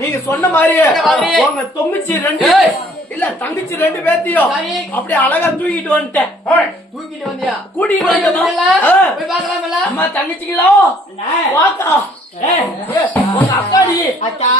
நீங்க சொன்ன மாதிரியே உங்க தொங்குச்சி ரெண்டு இல்ல தங்கச்சி ரெண்டு பேர்த்தையும் அப்படியே அழகா தூக்கிட்டு வந்துட்டேன். தூக்கிட்டு வந்தியா? கூட்டிட்டு வந்தா போய் பாக்கலாம்ல? அம்மா தங்கச்சிங்களோ வாக்கா உங்க அக்காடி அக்கா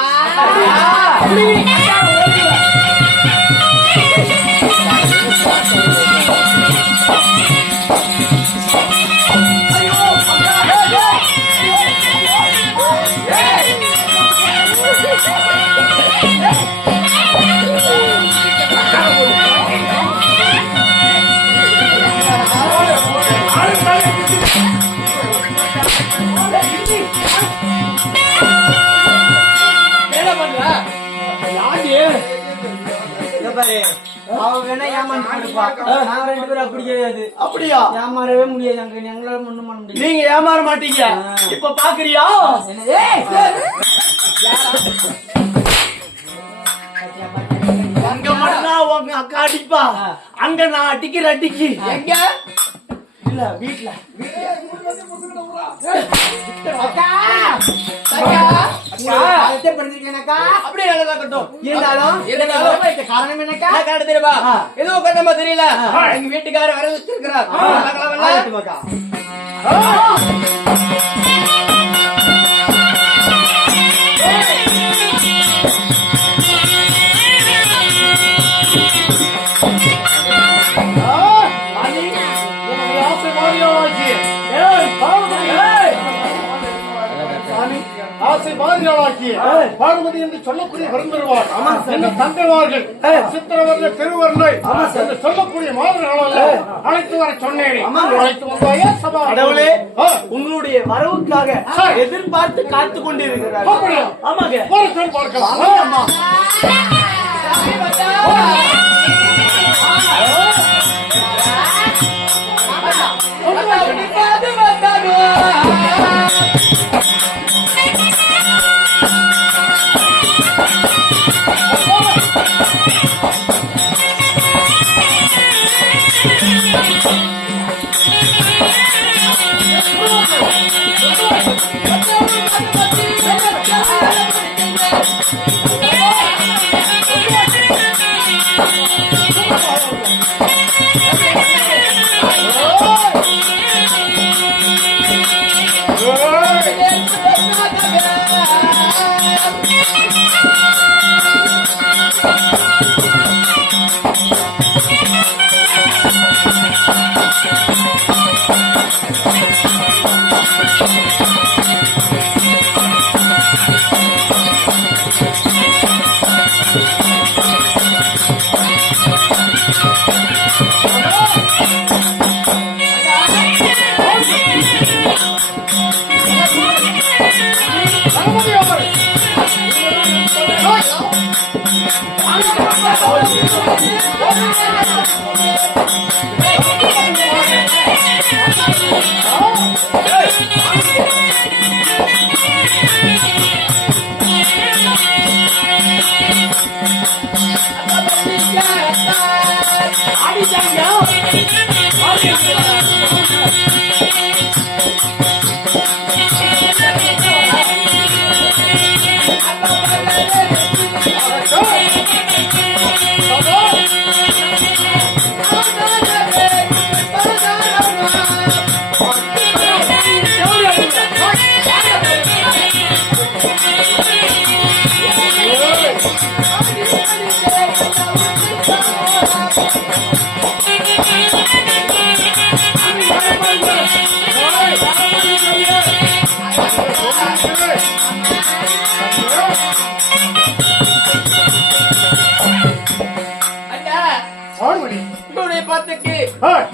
அப்படியா? ஏமாறவே முடியாது. எங்களால ஒண்ணும் பண்ண முடியாது. நீங்க ஏமாற மாட்டீங்க. இப்ப பாக்குறியா? அங்க மட்டும் உங்க அக்கா அடிப்பா, அங்க நான் அடிக்கிற அடிக்கு. எங்க? இல்ல வீட்டுல. அப்படியே நல்லதா கட்டும். இருந்தாலும் காரணம் என்னக்கா தெரியுமா? ஏதோ கட்டமா தெரியல. எங்க வீட்டுக்காரர் வர வச்சிருக்கிறார். பார்வதி என்று சொல்லக்கூடிய வருந்தருவார் என்ன தந்தைவார்கள் சித்திரவர்ண திருவர்ணை என்று சொல்லக்கூடிய மாதிரிகள் அழைத்து வர சொன்னேன். அழைத்து வந்தாயே சபா. கடவுளே, உங்களுடைய வரவுக்காக எதிர்பார்த்து காத்து கொண்டிருக்கிறார். ஆமாங்க, பார்க்கலாம்.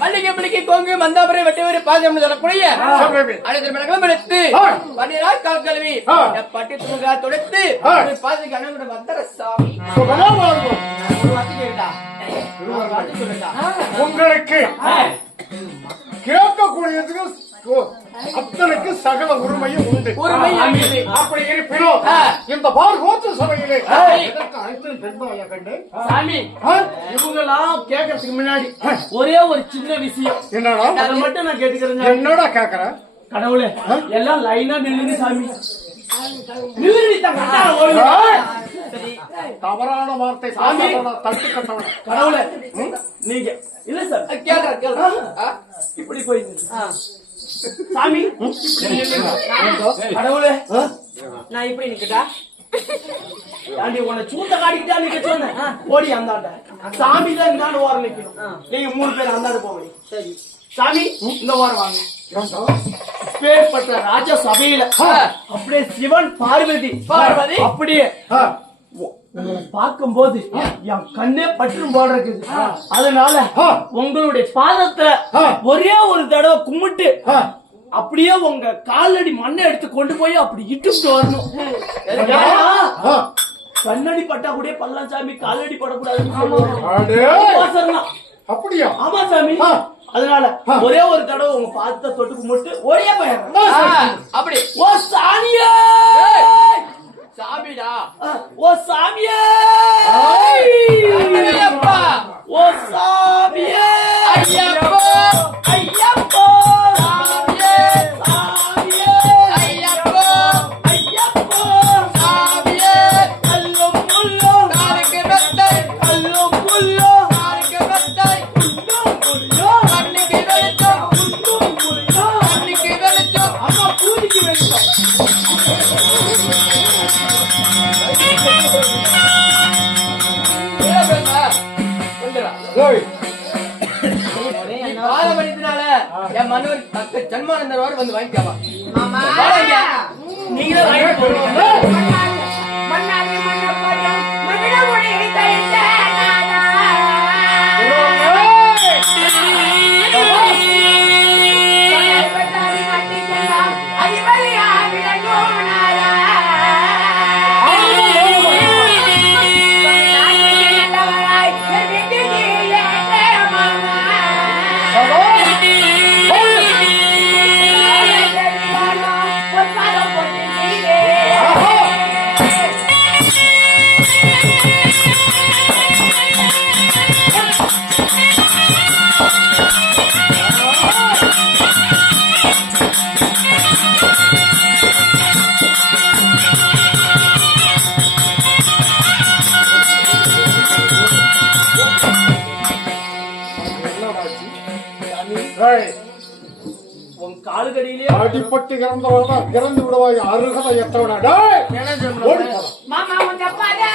மல்லிகை மல்லிகை கோங்கு மந்தாபுரை வெட்டிவரி பாஜம் சொல்லக்கூடிய அனைத்து மிளகம் எடுத்து பன்னிரால் கால் கழுவி பட்டி துணுகா தொடுத்து பாஜைக்கு அனுப்பிட வந்தர சாமி உங்களுக்கு கேட்கக்கூடியதுக்கு அத்தனைக்கு சகல உரிமையும் உண்டு. அப்படி இருப்பினும் ஆனாலும் இந்த பால்கோத்து சபையிலே எதற்கு அழைத்து பெண்பாயா கண்டு சாமி இவங்கெல்லாம் கேட்கறதுக்கு முன்னாடி ஒரே ஒரு சின்ன விஷயம் என்னடா அதை மட்டும் நான் கேட்டுக்கிறேன். என்னடா கேக்குற கடவுளே எல்லாம் லைனா நில்லுங்க சாமி. நில்லுடி தங்கடா ஒரு தவறான வார்த்தை சாமி. தட்டு கட்டவன கடவுளே நீங்க இல்ல சார் கேள்றா இப்படி போய் சாமி கடவுளே நான் இப்படி நிக்கட்டா ஆண்டி உன்னை சூத்த காட்டிக்கிட்டா நிக்க சொன்னேன். ஓடி அந்தாண்ட சாமி தான் இந்தாண்டு ஓரம் நிக்கணும். நீங்க 3 பேர் அந்தாண்டு போவீங்க. சரி சாமி இந்த ஓரம் வாங்க. பேர்பட்ட ராஜ சபையில அப்படியே சிவன் பார்வதி அப்படியே பார்க்கும்போது என் கண்ணே பற்றும் போல இருக்குது. அதனால உங்களுடைய பாதத்துல ஒரே ஒரு தடவை கும்பிட்டு அப்படியே உங்க காலடி மண்ணை எடுத்து கொண்டு போய் அப்படி இட்டுட்டு வரணும். கண்ணடி பட்டா கூட பல்லாசாமி காலடி படக்கூடாது. அப்படியா? ஆமா சாமி. அதனால ஒரே ஒரு தடவை உங்க பாதத்தை தொட்டு கும்பிட்டு ஒரே பையன் அப்படி ஓ சாமியே சாமிடா ஓ சாமியே ஐயப்பா ஓ சாமியே ஐயப்பா ஐயப்பா சாமியே சாமியே ஐயப்பா ஐயப்பா சாமியே கல்லும் முள்ளும் நாளைக்கு மெத்தை கல்லும் முள்ளும் நாளைக்கு மெத்தை முள்ளும் முள்ளும் கண்ணுக்கு வெளிச்சம் முள்ளும் முள்ளும் கண்ணுக்கு வெளிச்சம் அம்மா பூஜைக்கு வெளிச்சம். பாதமடித்தனால என் மனவர் தக்க ஜன்மானந்தர் வந்து வாங்கிக்காமா நீங்க தான் வாங்கிட்டு போறீங்க. உன் காலுக்கடியிலே அடிப்பட்டு இறந்து விடுவாய் அருகதை எத்தவனா மாமா உங்க பாரு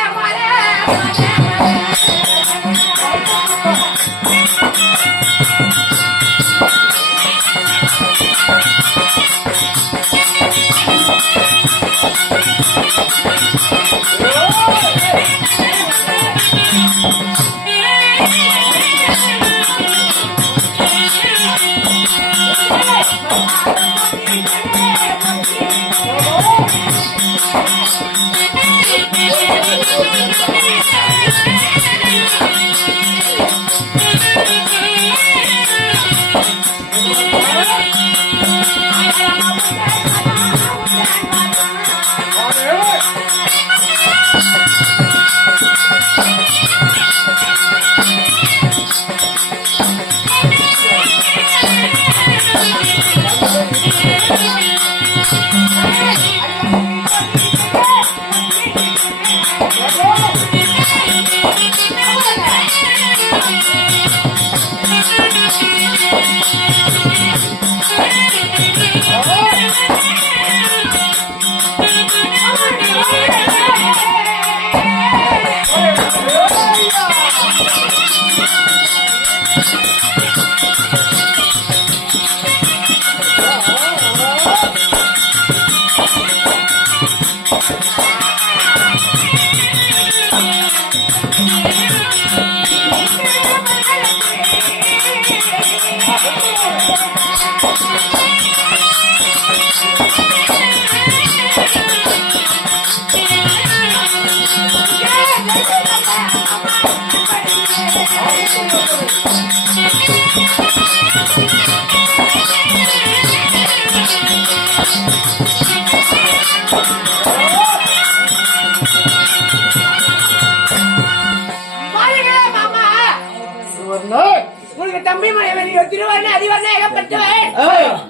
திருவண்ண அதிவண்ண ஏகப்பட்டவன்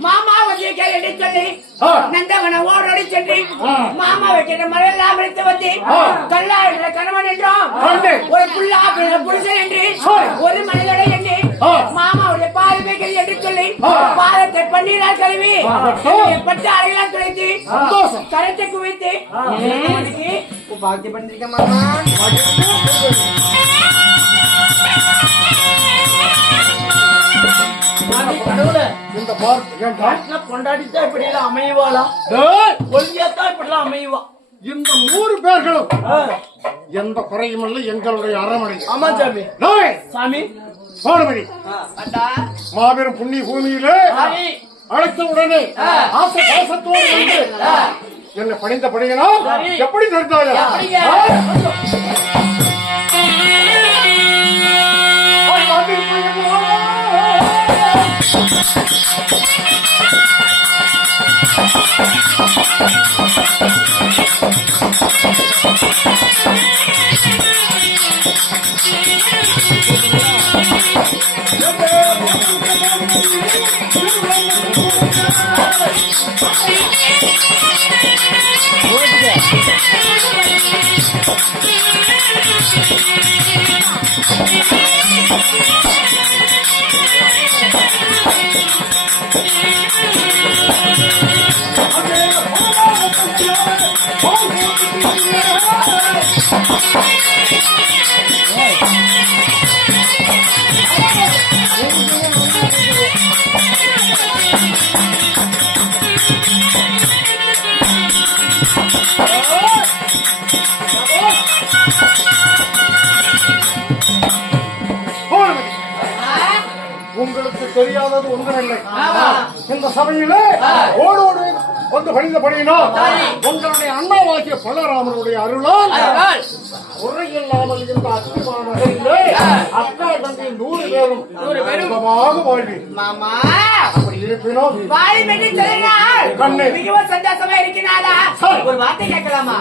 மாமா வந்து என்று சொல்லி நந்தவன ஓடோடி சென்று மாமா வைக்கிற மழையெல்லாம் எடுத்து வந்து கல்லா என்ற கணவன் என்றும் ஒரு புல்லா புருஷன் என்று ஒரு மனிதனை என்று மாமாவுடைய பாதுமைகள் என்று சொல்லி பாதத்தை பன்னீரால் கழுவி பட்டு அறைகளால் துளைத்து கரத்தை குவித்து பாக்தி பண்ணிருக்க மாமா இந்த பார்த்து கொண்டாடித்தான் இப்படி எல்லாம் அமைவாளா கொல்லியாத்தான் இப்படி எல்லாம் அமைவா இந்த 3 பேர்களும் எந்த குறையும் இல்லை எங்களுடைய அரமனை. ஆமா சாமி. சாமி சோழமணி மாபெரும் புண்ணிய பூமியிலே அழைத்த உடனே ஆசை பாசத்தோடு வந்து என்னை பணிந்த பணியினால் எப்படி நிறுத்தாயா? உங்களுக்கு தெரியாதது ஒன்றுமில்லை. இந்த சபையிலே ஓடோடு வந்து பணிந்த பணியினால் உங்களுடைய அண்ணாவாகிய பலராமனுடைய அருளால் குறையில்லாமல் இந்த அத்திமா நகரிலே அக்கா தந்தை 100 பேரும் இன்பமாக வாழ்வீர். மாமா அப்படி இருப்பினும் கண்ணு மிகவும் சந்தோஷமா இருக்கிறாரா? ஒரு வார்த்தை கேட்கலாமா?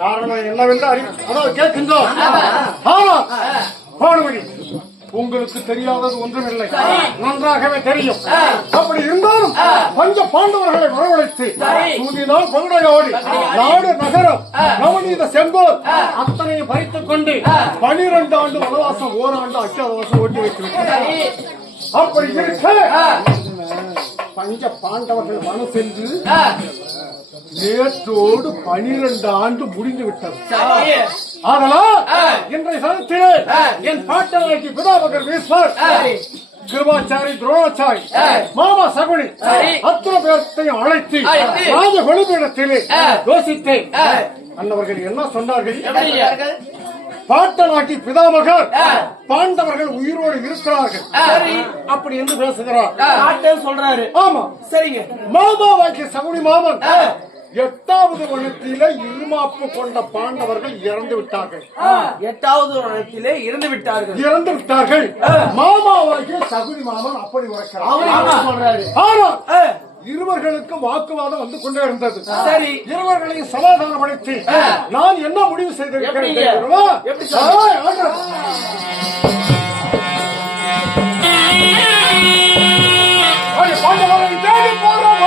காரணம் என்னவென்று கேட்கின்றோம். உங்களுக்கு தெரியாதது ஒன்றுமில்லை, நன்றாகவே தெரியும். அப்படி இருந்தாலும் பஞ்ச பாண்டவர்களை வரவழைத்து சூதினால் பங்கடையோடி நாடு நகரம் நவநீத செங்கோல் அத்தனையும் பறித்துக் கொண்டு 12 ஆண்டு வனவாசம், ஓராண்டு அச்சாவகாசம் ஓட்டி வைத்து அப்படி இருக்க பஞ்ச பாண்டவர்கள் மனு சென்று நேற்றோடு 12 ஆண்டு முடிந்து விட்டது. ஆதலால் இன்றைய சதத்திலே என் பாட்டனாக்கி பிதாமகர் வீஸ்வர் கிருபாச்சாரி, துரோணாச்சாரி, மாமா சகுனி அத்தனை பேர்த்தையும் அழைத்து ராஜ கொழுப்பிடத்திலே யோசித்தேன். அன்னவர்கள் என்ன சொன்னார்கள்? பாட்டனாக்கி பிதாமகர் பாண்டவர்கள் உயிரோடு இருக்கிறார்கள் அப்படி என்று பேசுகிறார். சொல்றாரு. ஆமா, சரிங்க. மாமாவாக்கிய சகுனி மாமன் 8வது வருடத்திலே இருமாப்பு கொண்ட பாண்டவர்கள் இறந்து விட்டார்கள். 8வது வருடத்திலே இறந்து விட்டார்கள். மாமாவாகிய சகுனி மாமன் அப்படி உரைக்கிறார். சொல்றாரு. ஆனால் இருவர்களுக்கு வாக்குவாதம் வந்து கொண்டே இருந்தது. சரி, இருவர்களையும் சமாதானப்படுத்தி நான் என்ன முடிவு செய்திருக்கிறேன்? பாண்டவர்களை தேடி போறோம்.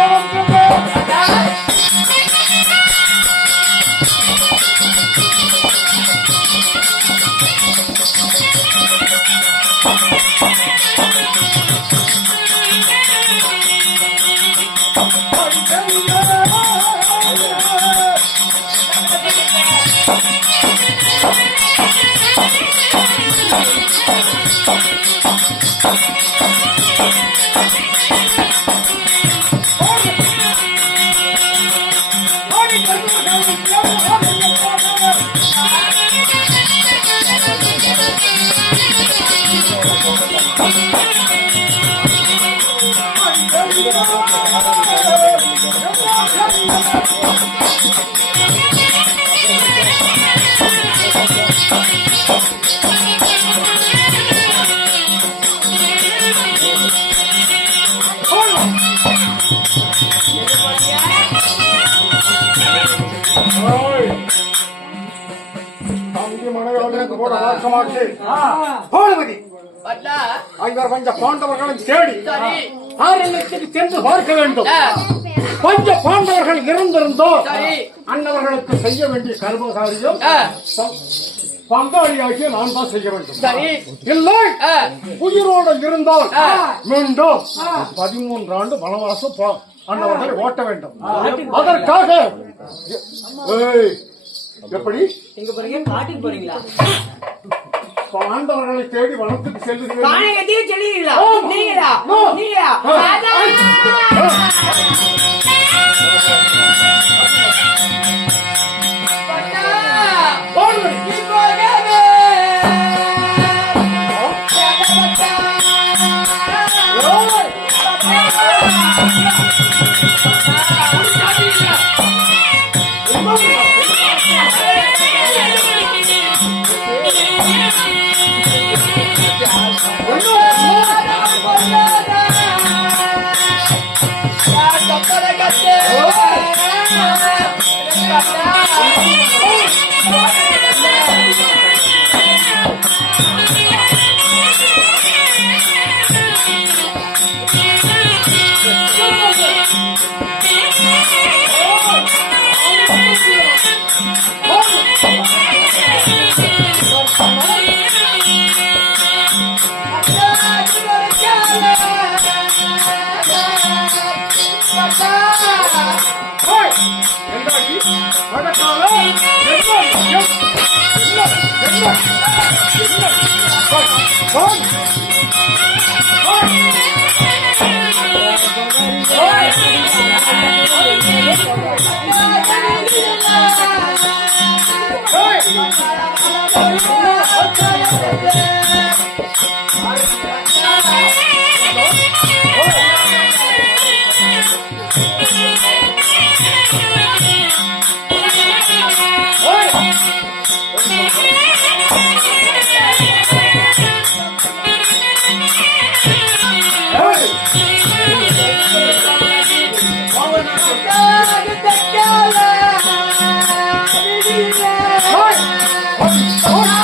பஞ்ச பாண்டவர்களும் தேடி ஆரண்யத்துக்கு சென்று பார்க்க வேண்டும். பஞ்ச பாண்டவர்கள் இருந்திருந்தோ அன்னவர்களுக்கு செய்ய வேண்டிய கர்மகாரியம் பங்காளியாகிய நான் தான் செய்ய வேண்டும். இல்லை, உயிரோடு இருந்தால் மீண்டும் 13 ஆண்டு வனவாசம் அன்னவர்களை ஓட்ட வேண்டும். அதற்காக எப்படி எங்க போறீங்க? காட்டுக்கு போறீங்களா? பாண்டவர்களை தேடி வனத்துக்கு செல்லுகிறீர்களா? நீங்களா? Oh!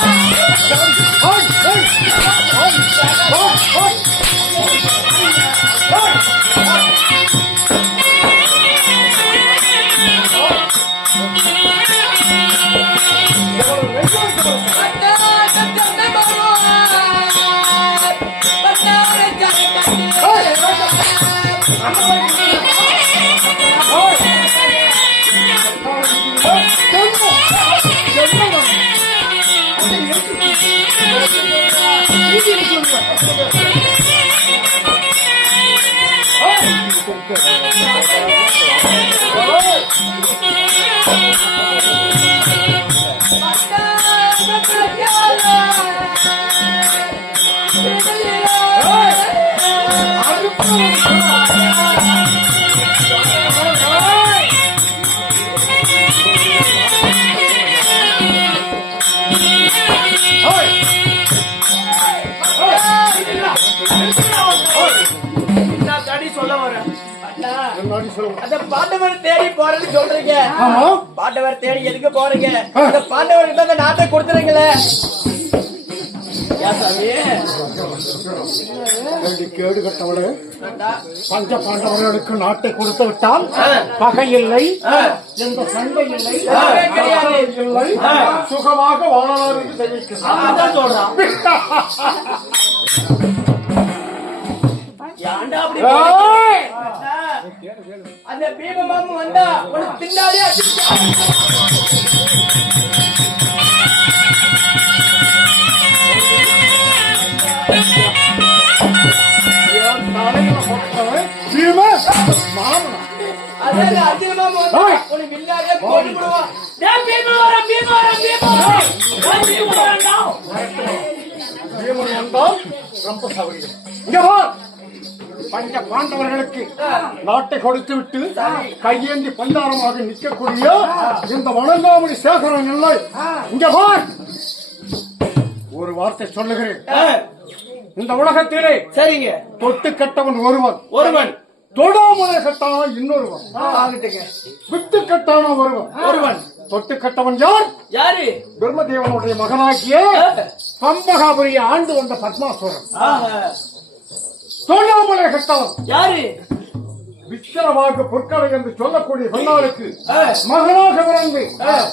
அந்த பாண்டவர் தேடி போறேன்னு சொல்றீங்க. ஆமா. பாண்டவர் தேடி எதுக்கு போறீங்க? அந்த பாண்டவருக்கு அந்த நாட்டை கொடுத்துறீங்களே. கேடு கட்டவளே, பஞ்ச பாண்டவர்களுக்கு நாட்டை கொடுத்து விட்டால் பகை இல்லை, எந்த சண்டை இல்லை, இல்லை, சுகமாக வாழலாம் என்று தெரிவிக்கிறார். சொல்றான். ஏன்டா அப்படி அந்த பீமமாமு வந்தா உனக்கு பின்னாலே அதான் அதிகமாமு வந்தா உனக்கு பின்னாலே போட்டு விடுவான். ரொம்ப சௌகரியம். பஞ்ச பாண்டவர்களுக்கு நாட்டை கொடுத்து விட்டு கையேந்தி பந்தாரமாக நிற்கக்கூடிய இந்த வணங்காமணி சேகரன் இல்லை. இங்க பார், ஒரு வார்த்தை சொல்லுகிறேன். இந்த உலகத்திலே சரிங்க. தொட்டு கட்டவன் ஒருவன், தொடாமலை கட்டானவன் இன்னொருவன், விட்டு கட்டான ஒருவன், தொட்டு கட்டவன் யார்? யாரு? பிரம்மதேவனுடைய மகனாகிய பம்பகாபுரியை ஆண்டு வந்த பத்மாசுரன். தொடாமலை கட்டவன் யாரு? விக்கிரமாக பொற்களை என்று சொல்லக்கூடிய பெண்ணாளுக்கு மகனாக பிறந்து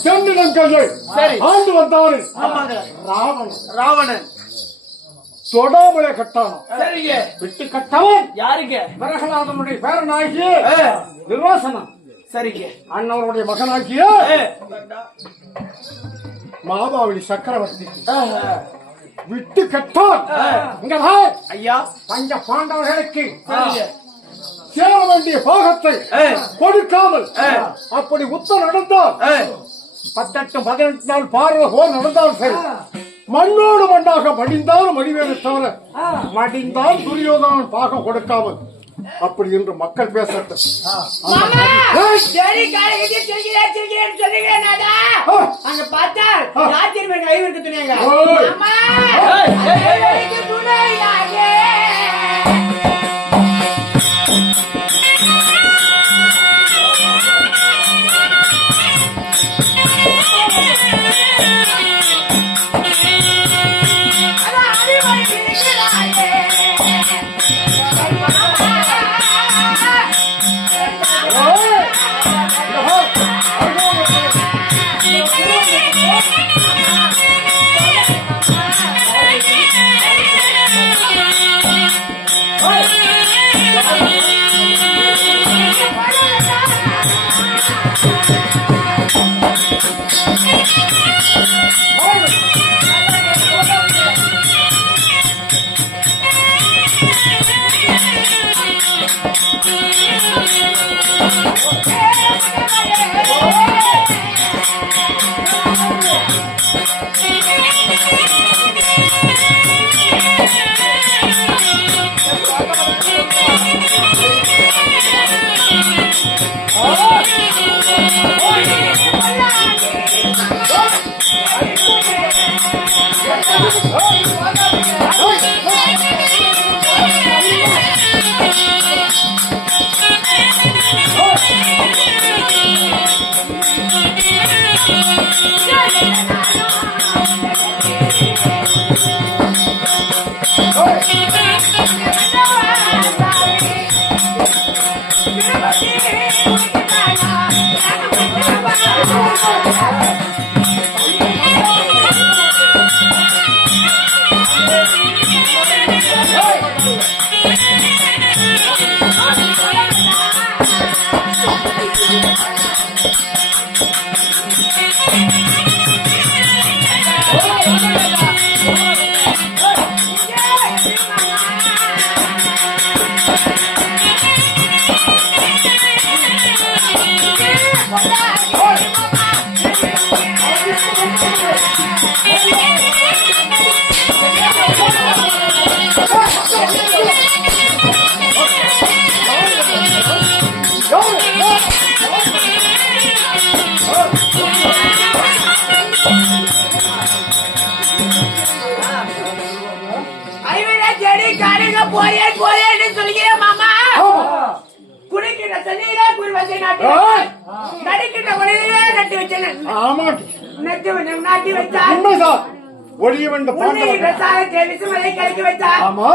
சென்னிடம் கையை ஆண்டு வந்தவன் ராவணன். தொடாமலை கட்டானம். சரிங்க. விட்டு கட்டவன் யாருங்க? பிரகலாதனுடைய பேரனாகிய நிர்வாசனம். சரிங்க. அண்ணவருடைய மகனாகிய மாபாவளி சக்கரவர்த்தி. விட்டு கட்டான். இங்க ஐயா, பஞ்ச பாண்டவர்களுக்கு சரிங்க. சேர வேண்டிய பாகத்தை கொடுக்காமல் அப்படி உத்தம் நடந்தால் 18 நாள் பார்வை போர் நடந்தால் சரி, மண்ணோடு மண்ணாக மடிந்தாலும் மடிவேலை தவிர மடிந்தால் துரியோதனன் பாகம் கொடுக்காமல் அப்படி என்று மக்கள் பேசட்டும். அங்க பார்த்தா ராத்திரி கை வைக்க துணியாங்க. ஐவரை தேடி காடுங்க போயேன்னு சொல்கிறேன் மாமா. குடிக்கிற தண்ணீரே குறிவசை நாட்டி நடிக்கின்ற ஒளியிலே நட்டு வச்சேன். ஆமா நாட்டி வச்சார். உண்மைதான். ஒளிய வேண்ட பாண்டவர்கள் விவசாயத்தை விசுமலை கலக்கி வச்சார். ஆமா.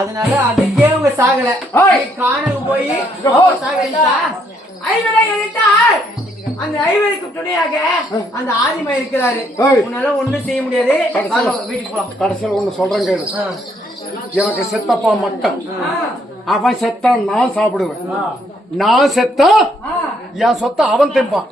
அதனால அதுக்கே அவங்க சாகல. காணக்கு போய் சாகலிட்டா ஐவரை எழுத்தார். அந்த ஐவருக்கு துணையாக அந்த ஆதிமா இருக்கிறாரு. ஏய். உன்னால ஒண்ணும் செய்ய முடியாது. வாங்க, வீட்டுக்கு போலாம். கடைசியில் ஒண்ணு சொல்றேன் கேளு. எனக்கு செத்தப்பா மக்கள், அவன் செத்தா நான் சாப்பிடுவேன், நான் செத்தா என் சொத்தை அவன் திம்பான்.